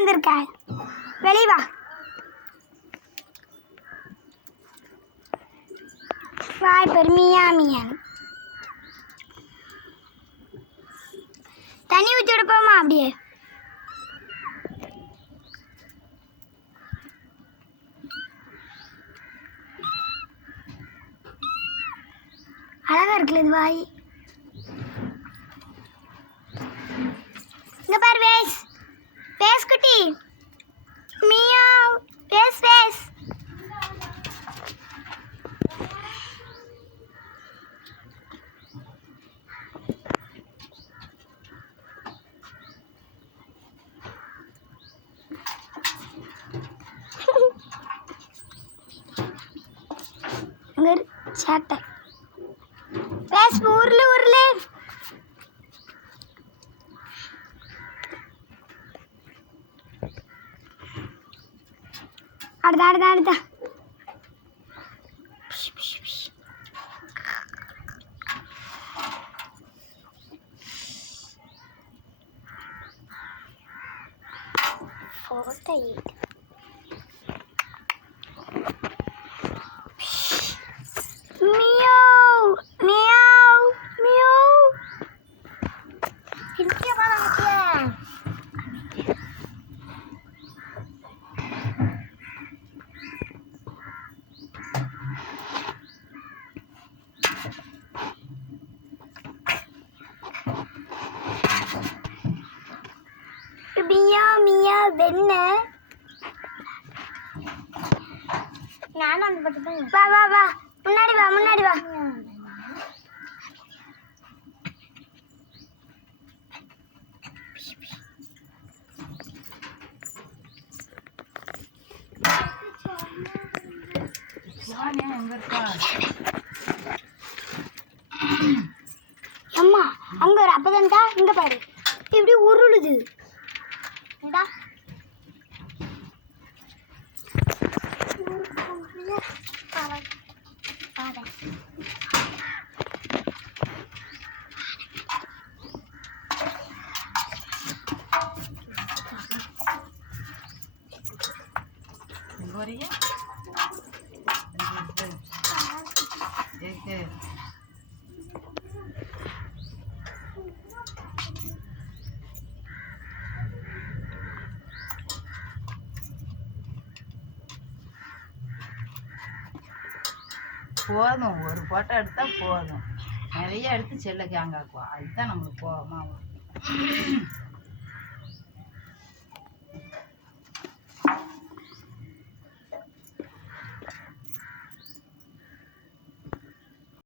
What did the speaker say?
வந்திருக்க? வெளியே வா. வாய் பெருமையா மியா. தண்ணி ஊற்றி விடுப்போமா? அப்படியே அழகா இருக்குல்ல இது வாய். இங்க பாரு வேஸ். வேஸ் குட்டி. மியாவ். வேஸ் வேஸ். அங்க சாட்டை. வேஸ் ஊர்ல ஊர்ல. அடுத்த அடுத்த அடுத்த. போட்டோ மியாவ் மியாவ் மியாவ். இதுக்கே வா நமக்கு. மியா மியா வெண்ண. நானும் அந்த பட்டு தான். வா வா வா. முன்னாடி வா முன்னாடி வா. அம்மா அங்க ஒரு அப்பதான்டா. இங்க பாரு இப்படி உருளுது. இந்தா போதும். ஒரு ஃபோட்டோ எடுத்தால் போதும். நிறைய எடுத்து செல்ல கேங்காக்குவோம். அதுதான் நம்மளுக்கு கோவமாக வரும்.